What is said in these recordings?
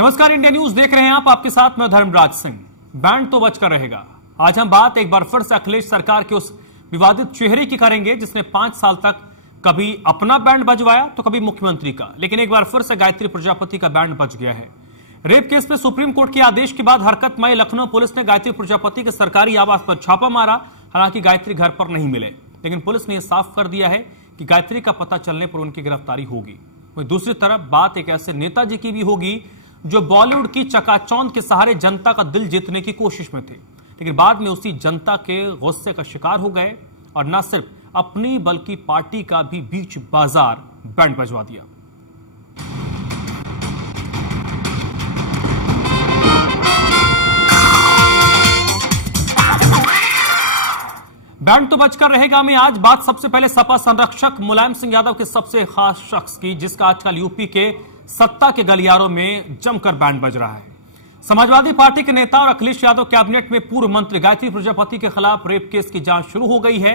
नमस्कार, India news देख रहे हैं आप। आपके साथ मैं धर्मराज सिंह। बैंड तो बजकर रहेगा। आज हम बात एक बार फिर से अखिलेश सरकार के उस विवादित चेहरे की करेंगे जिसने 5 साल तक कभी अपना बैंड बजवाया तो कभी मुख्यमंत्री का, लेकिन एक बार फिर से गायत्री प्रजापति का बैंड बज गया है। रेप केस में सुप्रीम कोर्ट के आदेश के बाद हरकतमय लखनऊ पुलिस ने गायत्री प्रजापति के सरकारी आवास पर छापा मारा। हालांकि गायत्री घर पर नहीं मिले, लेकिन पुलिस ने यह साफ कर दिया है कि गायत्री का पता चलने पर उनकी गिरफ्तारी होगी। वहीं दूसरी तरफ बात एक ऐसे नेताजी की भी होगी जो बॉलीवुड की चकाचौंध के सहारे जनता का दिल जीतने की कोशिश में थे, लेकिन बाद में उसी जनता के गुस्से का शिकार हो गए और न सिर्फ अपनी बल्कि पार्टी का भी बीच बाजार बैंड बजवा दिया। बैंड तो बजकर रहेगा में आज बात सबसे पहले सपा संरक्षक मुलायम सिंह यादव के सबसे खास शख्स की, जिसका आजकल यूपी के सत्ता के गलियारों में जमकर बैंड बज रहा है। समाजवादी पार्टी के नेता और अखिलेश यादव कैबिनेट में पूर्व मंत्री गायत्री प्रजापति के खिलाफ रेप केस की जांच शुरू हो गई है।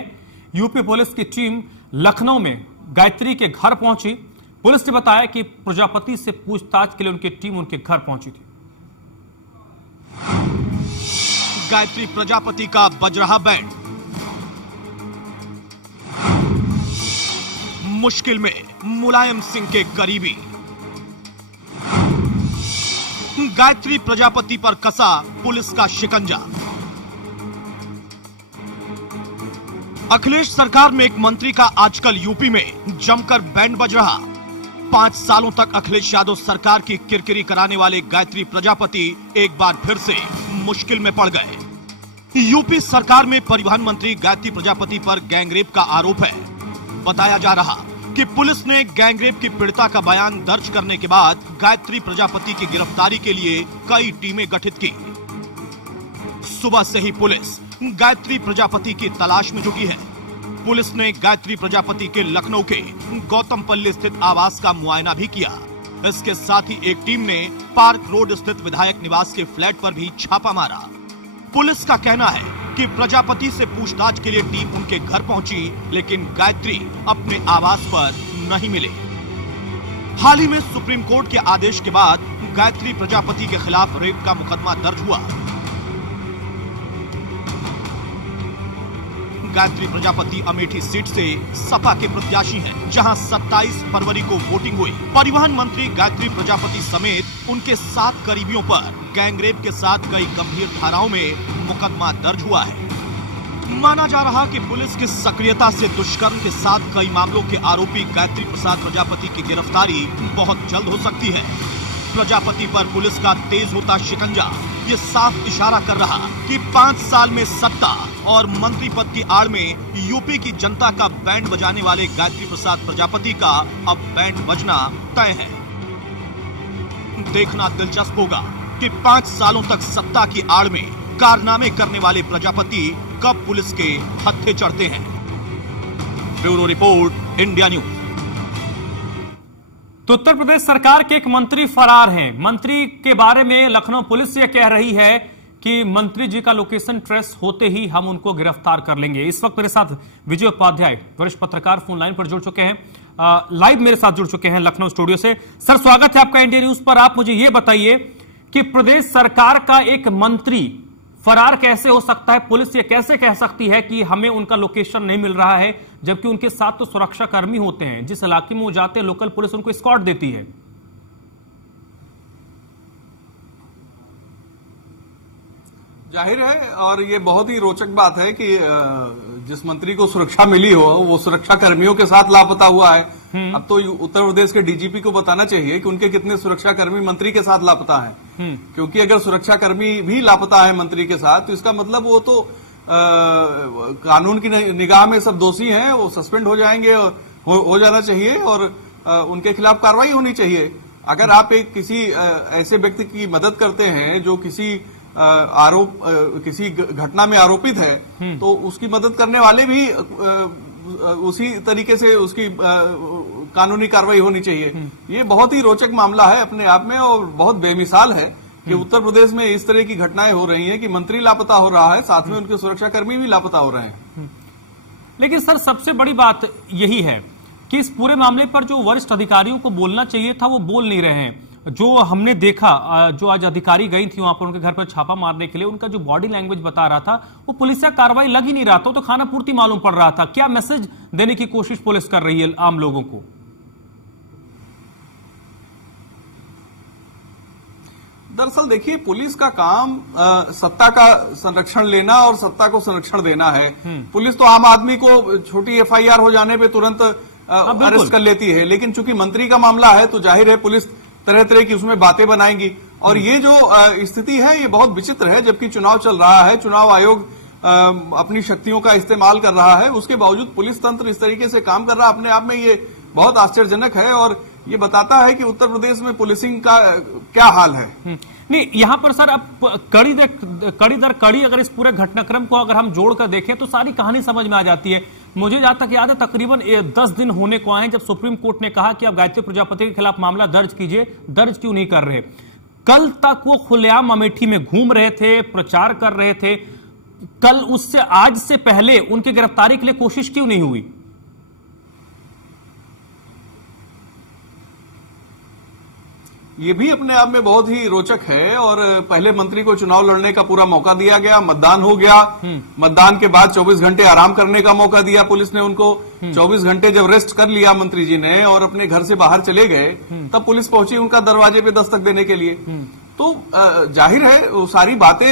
यूपी पुलिस की टीम लखनऊ में गायत्री के घर पहुंची। पुलिस ने बताया कि प्रजापति से पूछताछ के लिए उनकी टीम उनके घर पहुंची थी। गायत्री प्रजापति का बज रहा बैंड। मुश्किल में मुलायम सिंह के करीबी। गायत्री प्रजापति पर कसा पुलिस का शिकंजा। अखिलेश सरकार में एक मंत्री का आजकल यूपी में जमकर बैंड बज रहा। 5 सालों तक अखिलेश यादव सरकार की किरकिरी कराने वाले गायत्री प्रजापति एक बार फिर से मुश्किल में पड़ गए। यूपी सरकार में परिवहन मंत्री गायत्री प्रजापति पर गैंगरेप का आरोप है। बताया जा रहा कि पुलिस ने गैंगरेप की पीड़िता का बयान दर्ज करने के बाद गायत्री प्रजापति की गिरफ्तारी के लिए कई टीमें गठित की। सुबह से ही पुलिस गायत्री प्रजापति की तलाश में जुटी है। पुलिस ने गायत्री प्रजापति के लखनऊ के गौतमपल्ली स्थित आवास का मुआयना भी किया। इसके साथ ही एक टीम ने पार्क रोड स्थित विधायक निवास के फ्लैट पर भी छापा मारा। पुलिस का कहना है कि प्रजापति से पूछताछ के लिए टीम उनके घर पहुंची, लेकिन गायत्री अपने आवास पर नहीं मिले। हाल ही में सुप्रीम कोर्ट के आदेश के बाद गायत्री प्रजापति के खिलाफ रेप का मुकदमा दर्ज हुआ। गायत्री प्रजापति अमेठी सीट से सपा के प्रत्याशी हैं, जहां 27 फरवरी को वोटिंग हुई। परिवहन मंत्री गायत्री प्रजापति समेत उनके 7 करीबियों पर गैंगरेप के साथ कई गंभीर धाराओं में मुकदमा दर्ज हुआ है। माना जा रहा कि पुलिस की सक्रियता से दुष्कर्म के साथ कई मामलों के आरोपी गायत्री प्रसाद प्रजापति की गिरफ्तारी बहुत जल्द हो सकती है। प्रजापति पर पुलिस का तेज होता शिकंजा ये साफ इशारा कर रहा कि 5 साल में सत्ता और मंत्री पद की आड़ में यूपी की जनता का बैंड बजाने वाले गायत्री प्रसाद प्रजापति का अब बैंड बजना तय है। देखना दिलचस्प होगा कि 5 सालों तक सत्ता की आड़ में कारनामे करने वाले प्रजापति कब पुलिस के हत्थे चढ़ते हैं। Bureau report, India news. तो उत्तर प्रदेश सरकार के एक मंत्री फरार हैं। मंत्री के बारे में लखनऊ पुलिस ये कह रही है कि मंत्री जी का लोकेशन ट्रेस होते ही हम उनको गिरफ्तार कर लेंगे। इस वक्त मेरे साथ विजय उपाध्याय, वरिष्ठ पत्रकार, फोन लाइन पर जुड़ चुके हैं, लाइव मेरे साथ जुड़ चुके हैं लखनऊ स्टूडियो से। सर, स्वागत है आपका इंडिया न्यूज पर। आप मुझे ये बताइए कि प्रदेश सरकार का एक मंत्री फरार कैसे हो सकता है? पुलिस ये कैसे कह सकती है कि हमें उनका लोकेशन नहीं मिल रहा है, जबकि उनके साथ तो सुरक्षा कर्मी होते हैं, जिस इलाके में वो जाते हैं लोकल पुलिस उनको एस्कॉर्ट देती है। जाहिर है, और ये बहुत ही रोचक बात है कि जिस मंत्री को सुरक्षा मिली हो वो सुरक्षा कर्मियों के साथ लापता हुआ है। अब तो उत्तर प्रदेश के डीजीपी को बताना चाहिए कि उनके कितने सुरक्षा कर्मी मंत्री के साथ लापता हैं, क्योंकि अगर सुरक्षा कर्मी भी लापता है मंत्री के साथ तो इसका मतलब वो तो कानून की निगाह में सब दोषी हैं, वो सस्पेंड हो जाएंगे, हो जाना चाहिए और उनके खिलाफ कार्रवाई होनी चाहिए। अगर आप एक किसी ऐसे व्यक्ति की मदद करते हैं जो किसी किसी घटना में आरोपित है, तो उसकी मदद करने वाले भी उसी तरीके से उसकी कानूनी कार्रवाई होनी चाहिए। ये बहुत ही रोचक मामला है अपने आप में और बहुत बेमिसाल है कि उत्तर प्रदेश में इस तरह की घटनाएं हो रही हैं कि मंत्री लापता हो रहा है, साथ में उनके सुरक्षाकर्मी भी लापता हो रहे हैं। लेकिन सर, सबसे बड़ी बात यही है कि इस पूरे मामले पर जो वरिष्ठ अधिकारियों को बोलना चाहिए था वो बोल नहीं रहे हैं। जो हमने देखा, जो आज अधिकारी गई थी वहां पर उनके घर पर छापा मारने के लिए, उनका जो बॉडी लैंग्वेज बता रहा था वो पुलिसिया कार्रवाई लग ही नहीं रहा था, तो खाना पूर्ति मालूम पड़ रहा था। क्या मैसेज देने की कोशिश पुलिस कर रही है आम लोगों को? दरअसल देखिए, पुलिस का काम सत्ता का संरक्षण लेना और सत्ता को संरक्षण देना है। पुलिस तो आम आदमी को छोटी एफआईआर हो जाने पे तुरंत अरेस्ट कर लेती है, लेकिन चूंकि मंत्री का मामला है तो जाहिर है पुलिस तरह तरह की उसमें बातें बनाएंगी। और ये जो स्थिति है ये बहुत विचित्र है, जबकि चुनाव चल रहा है, चुनाव आयोग अपनी शक्तियों का इस्तेमाल कर रहा है, उसके बावजूद पुलिस तंत्र इस तरीके से काम कर रहा है, अपने आप में ये बहुत आश्चर्यजनक है और ये बताता है कि उत्तर प्रदेश में पुलिसिंग का क्या हाल है। नहीं, यहां पर सर अब कड़ी दर कड़ी अगर इस पूरे घटनाक्रम को अगर हम जोड़कर देखें तो सारी कहानी समझ में आ जाती है। मुझे जहां तक याद है तकरीबन 10 दिन होने को आए जब सुप्रीम कोर्ट ने कहा कि आप गायत्री प्रजापति के खिलाफ मामला दर्ज कीजिए, दर्ज क्यों नहीं कर रहे? कल तक वो खुलेआम अमेठी में घूम रहे थे, प्रचार कर रहे थे, कल उससे आज से पहले उनकी गिरफ्तारी के लिए कोशिश क्यों नहीं हुई? ये भी अपने आप में बहुत ही रोचक है। और पहले मंत्री को चुनाव लड़ने का पूरा मौका दिया गया, मतदान हो गया, मतदान के बाद 24 घंटे आराम करने का मौका दिया पुलिस ने उनको। 24 घंटे जब रेस्ट कर लिया मंत्री जी ने और अपने घर से बाहर चले गए, तब पुलिस पहुंची उनका दरवाजे पे दस्तक देने के लिए। तो जाहिर है वो सारी बातें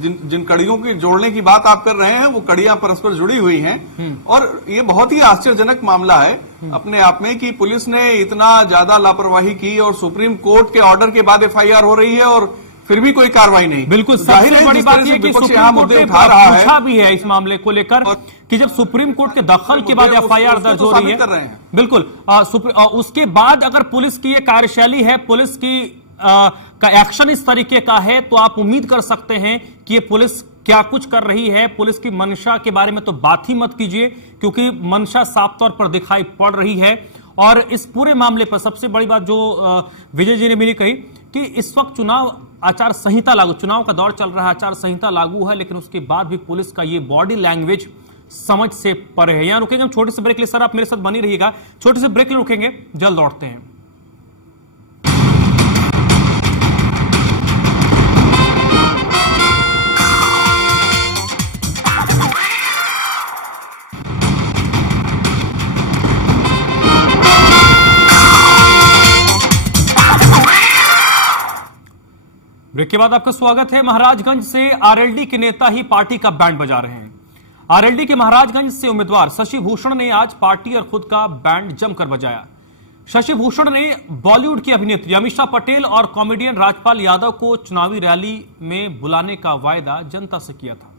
जिन कड़ियों की जोड़ने की बात आप कर रहे हैं वो कड़ियां परस्पर जुड़ी हुई हैं। और ये बहुत ही आश्चर्यजनक मामला है अपने आप में कि पुलिस ने इतना ज्यादा लापरवाही की और सुप्रीम कोर्ट के ऑर्डर के बाद एफआईआर हो रही है और फिर भी कोई कार्रवाई नहीं। बिल्कुल, सबसे बड़ी बात यह कि सुप्रीम कोर्ट ने पूछा भी है इस मामले को लेकर कि जब सुप्रीम कोर्ट के दखल के बाद एफआईआर दर्ज हो रही है, बिल्कुल उसके बाद अगर पुलिस की ये कार्यशैली है, पुलिस की का एक्शन इस तरीके का है, तो आप उम्मीद कर सकते हैं कि ये पुलिस क्या कुछ कर रही है। पुलिस की मंशा के बारे में तो बात ही मत कीजिए, क्योंकि मंशा साफ तौर पर दिखाई पड़ रही है। और इस पूरे मामले पर सबसे बड़ी बात जो विजय जी ने मेरी कही कि इस वक्त चुनाव आचार संहिता लागू, चुनाव का दौर चल रहा है, आचार संहिता लागू है, लेकिन उसके बाद भी पुलिस का ये बॉडी लैंग्वेज समझ से परे है। यहां रुकेंगे हम छोटे से ब्रेक के लिए। सर आप मेरे साथ बनी रहिएगा, छोटे से ब्रेक के लिए रुकेंगे, जल्द लौटते हैं। ब्रेक के बाद आपका स्वागत है। महाराजगंज से आरएलडी के नेता ही पार्टी का बैंड बजा रहे हैं। आरएलडी के महाराजगंज से उम्मीदवार शशि भूषण ने आज पार्टी और खुद का बैंड जमकर बजाया। शशि भूषण ने बॉलीवुड की अभिनेत्री अमीषा पटेल और कॉमेडियन राजपाल यादव को चुनावी रैली में बुलाने का वायदा जनता से किया था।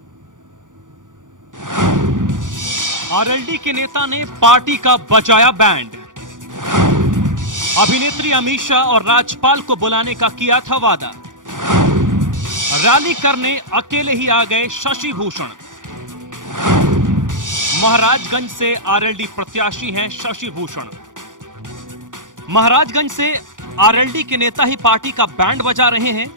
आरएलडी के नेता ने पार्टी का बजाया बैंड। अभिनेत्री अमीषा और राजपाल को बुलाने का किया था वादा। रैली करने अकेले ही आ गए शशि भूषण। महाराजगंज से आरएलडी प्रत्याशी हैं शशि भूषण। महाराजगंज से आरएलडी के नेता ही पार्टी का बैंड बजा रहे हैं।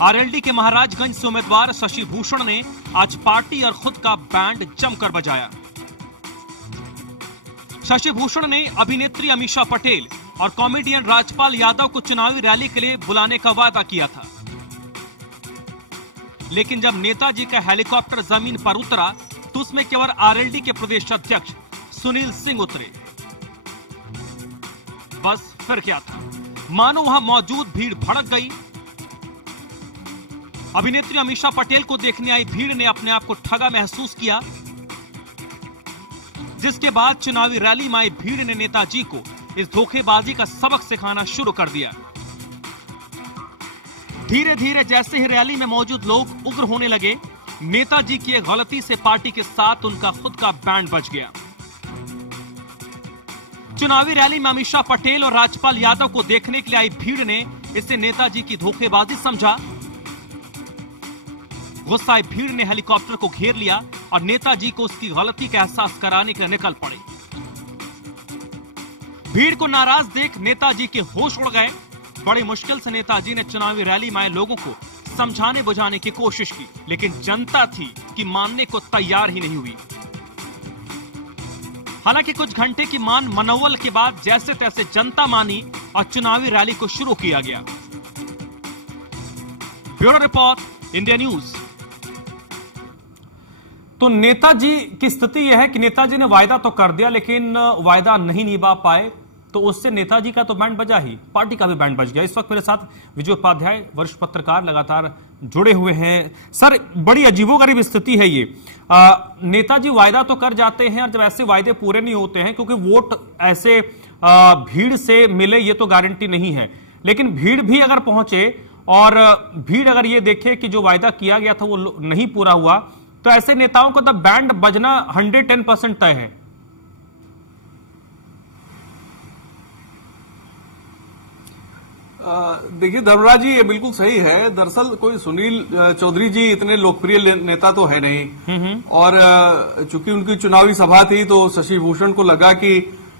आरएलडी के महाराजगंज से उम्मीदवार शशि भूषण ने आज पार्टी और खुद का बैंड जमकर बजाया। शशि भूषण ने अभिनेत्री अमीषा पटेल और कॉमेडियन राजपाल यादव को चुनावी रैली के लिए बुलाने का वादा किया था, लेकिन जब नेताजी का हेलीकॉप्टर जमीन पर उतरा तो उसमें केवल आरएलडी के प्रदेश अध्यक्ष सुनील सिंह उतरे। बस फिर क्या था, मानो वहां मौजूद भीड़ भड़क गई। अभिनेत्री अमीषा पटेल को देखने आई भीड़ ने अपने आप को ठगा महसूस किया, जिसके बाद चुनावी रैली में आई भीड़ ने नेताजी को इस धोखेबाजी का सबक सिखाना शुरू कर दिया। धीरे धीरे जैसे ही रैली में मौजूद लोग उग्र होने लगे, नेताजी की एक गलती से पार्टी के साथ उनका खुद का बैंड बज गया। चुनावी रैली में अमीषा पटेल और राजपाल यादव को देखने के लिए आई भीड़ ने इसे नेताजी की धोखेबाजी समझा। गुस्साई भीड़ ने हेलीकॉप्टर को घेर लिया और नेताजी को उसकी गलती का एहसास कराने के निकल पड़े। भीड़ को नाराज देख नेताजी के होश उड़ गए। बड़ी मुश्किल से नेताजी ने चुनावी रैली में आए लोगों को समझाने बुझाने की कोशिश की, लेकिन जनता थी कि मानने को तैयार ही नहीं हुई। हालांकि कुछ घंटे की मान मनोवल के बाद जैसे तैसे जनता मानी और चुनावी रैली को शुरू किया गया। Bureau report, India news. तो नेताजी की स्थिति यह है कि नेताजी ने वायदा तो कर दिया लेकिन वायदा नहीं निभा पाए, तो उससे नेताजी का तो बैंड बजा ही, पार्टी का भी बैंड बज गया। इस वक्त मेरे साथ विजय उपाध्याय, वरिष्ठ पत्रकार, लगातार जुड़े हुए हैं। सर, बड़ी अजीबोगरीब स्थिति है ये। नेताजी वायदा तो कर जाते हैं और जब ऐसे वायदे पूरे नहीं होते हैं, क्योंकि वोट ऐसे भीड़ से मिले ये तो गारंटी नहीं है, लेकिन भीड़ भी अगर पहुंचे और भीड़ अगर ये देखे कि जो वायदा किया गया था वो नहीं पूरा हुआ, तो ऐसे नेताओं का तो बैंड बजना 110% तय है। देखिए धर्मराज जी, ये बिल्कुल सही है। दरअसल कोई सुनील चौधरी जी इतने लोकप्रिय नेता तो है नहीं, और चूंकि उनकी चुनावी सभा थी तो शशि भूषण को लगा कि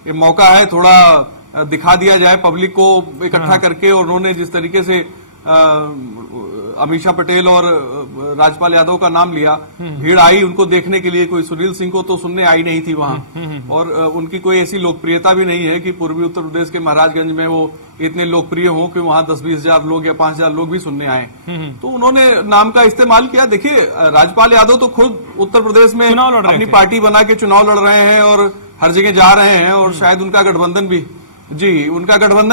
ये मौका है, थोड़ा दिखा दिया जाए पब्लिक को इकट्ठा करके। और उन्होंने जिस तरीके से अमीषा पटेल और राजपाल यादव का नाम लिया, भीड़ आई उनको देखने के लिए। कोई सुनील सिंह को तो सुनने आई नहीं थी वहां, और उनकी कोई ऐसी लोकप्रियता भी नहीं है कि पूर्वी उत्तर प्रदेश के महाराजगंज में वो इतने लोकप्रिय हो कि वहां 10-20 हजार लोग या 5 हजार लोग भी सुनने आए। तो उन्होंने नाम का इस्तेमाल किया। देखिए, राजपाल यादव तो खुद उत्तर प्रदेश में अपनी पार्टी बना के चुनाव लड़ रहे हैं और हर जगह जा रहे हैं, और शायद उनका गठबंधन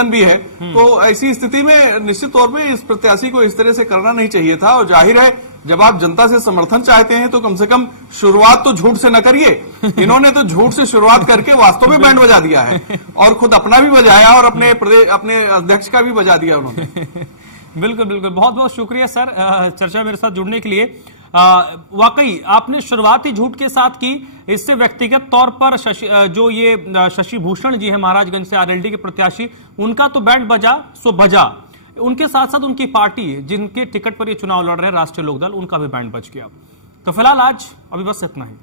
भी है। तो ऐसी स्थिति में निश्चित तौर पे इस प्रत्याशी को इस तरह से करना नहीं चाहिए था। और जाहिर है, जब आप जनता से समर्थन चाहते हैं तो कम से कम शुरुआत तो झूठ से न करिए। इन्होंने तो झूठ से शुरुआत करके वास्तव में बैंड बजा दिया है, और खुद अपना भी बजाया और अपने अध्यक्ष का भी बजा दिया उन्होंने। बिल्कुल बिल्कुल, बहुत बहुत शुक्रिया सर चर्चा मेरे साथ जुड़ने के लिए। वाकई आपने शुरुआत ही झूठ के साथ की। इससे व्यक्तिगत तौर पर शशि भूषण जी हैं महाराजगंज से आरएलडी के प्रत्याशी, उनका तो बैंड बजा सो बजा। उनके साथ साथ उनकी पार्टी जिनके टिकट पर ये चुनाव लड़ रहे हैं राष्ट्रीय लोकदल, उनका भी बैंड बज गया। तो फिलहाल आज अभी बस इतना ही।